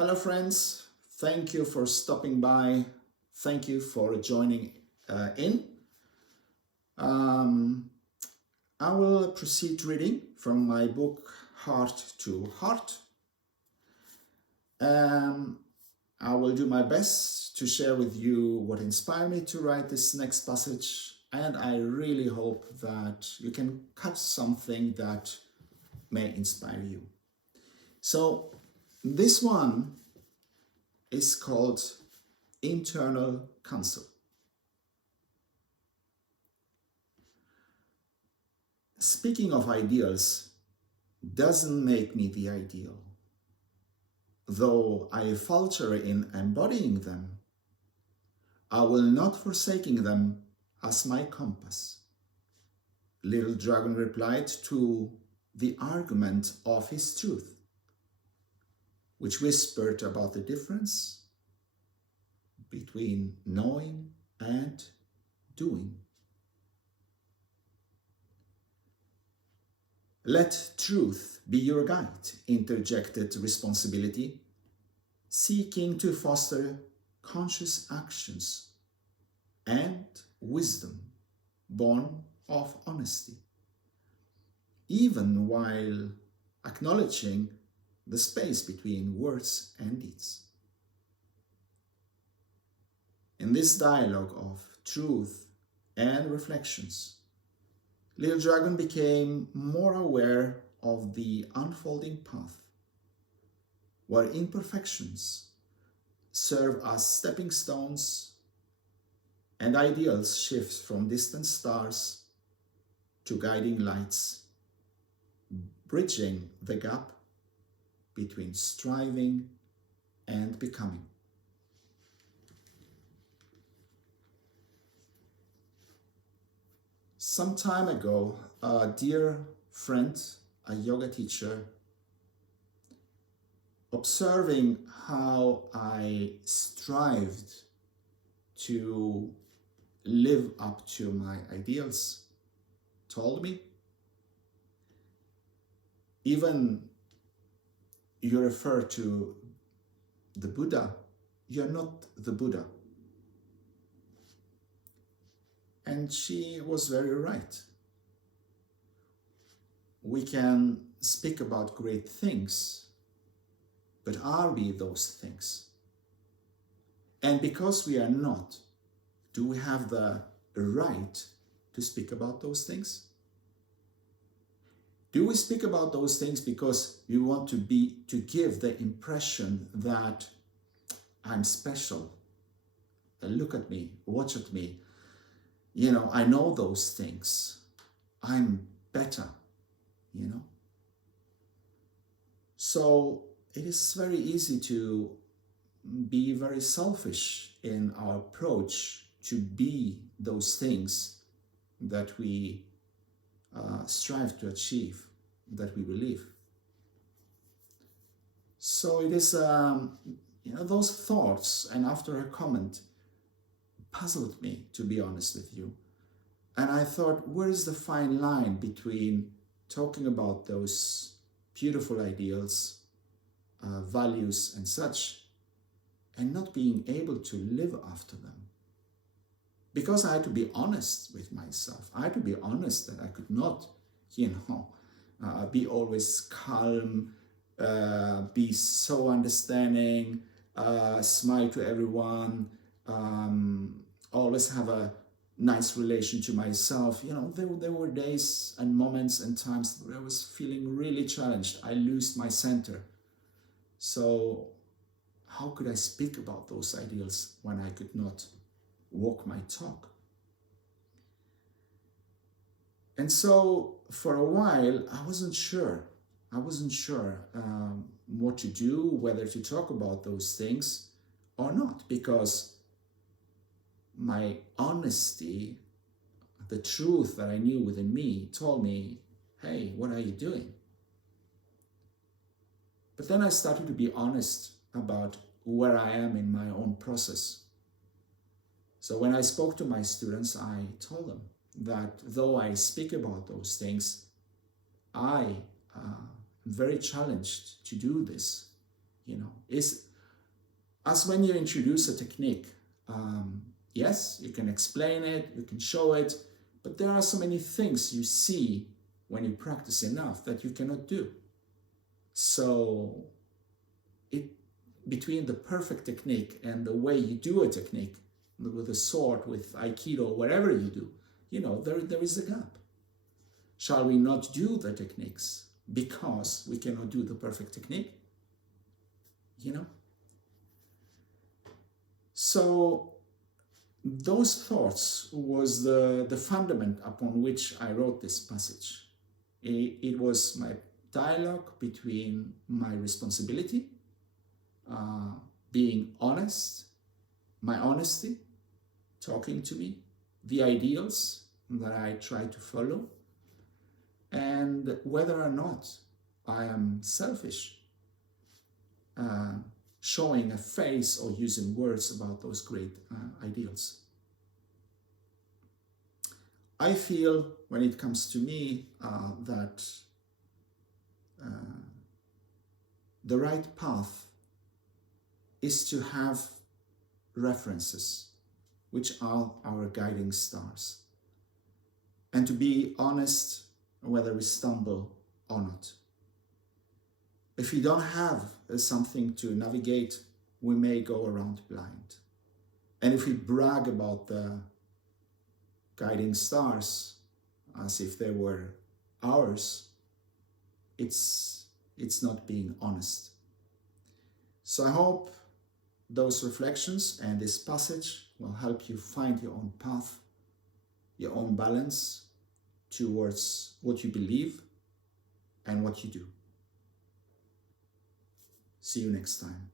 Hello friends, thank you for stopping by. Thank you for joining in. Um, I will proceed reading from my book Heart to Heart. I will do my best to share with you what inspired me to write this next passage, and I really hope that you can catch something that may inspire you. So this one is called Internal Counsel. Speaking of ideals doesn't make me the ideal. Though I falter in embodying them, I will not forsaking them as my compass. Little Dragon replied to the argument of his truth, which whispered about the difference between knowing and doing. Let truth be your guide, interjected responsibility, seeking to foster conscious actions and wisdom born of honesty, even while acknowledging the space between words and deeds. In this dialogue of truth and reflections, Little Dragon became more aware of the unfolding path, where imperfections serve as stepping stones and ideals shift from distant stars to guiding lights, bridging the gap between striving and becoming. Some time ago, a dear friend, a yoga teacher, observing how I strived to live up to my ideals, told me, even you refer to the Buddha, you're not the Buddha. And she was very right. We can speak about great things, but are we those things? And because we are not, do we have the right to speak about those things? Do we speak about those things because we want to give the impression that I'm special? Look at me, watch at me. You know, I know those things. I'm better, you know. So it is very easy to be very selfish in our approach to be those things that we strive to achieve, that we believe. So it is, those thoughts, and after her comment, puzzled me, to be honest with you. And I thought, where is the fine line between talking about those beautiful ideals, values and such, and not being able to live after them? Because I had to be honest with myself. I had to be honest that I could not, be always calm, be so understanding, smile to everyone, always have a nice relation to myself. You know, there were days and moments and times where I was feeling really challenged. I lost my center. So how could I speak about those ideals when I could not walk my talk? And so for a while, I wasn't sure what to do, whether to talk about those things or not, because my honesty, the truth that I knew within me, told me, hey, what are you doing? But then I started to be honest about where I am in my own process. So when I spoke to my students, I told them that though I speak about those things, I am very challenged to do this. You know, As when you introduce a technique, yes, you can explain it, you can show it, but there are so many things you see when you practice enough that you cannot do. So between the perfect technique and the way you do a technique, with a sword, with Aikido, whatever you do, there is a gap. Shall we not do the techniques because we cannot do the perfect technique? So those thoughts was the fundament upon which I wrote this passage. It was my dialogue between my responsibility, being honest, my honesty, talking to me, the ideals that I try to follow, and whether or not I am selfish, showing a face or using words about those great ideals. I feel, when it comes to me, that the right path is to have references, which are our guiding stars, and to be honest whether we stumble or not. If we don't have something to navigate, we may go around blind. And if we brag about the guiding stars as if they were ours, it's not being honest. So I hope those reflections and this passage will help you find your own path, your own balance towards what you believe and what you do. See you next time.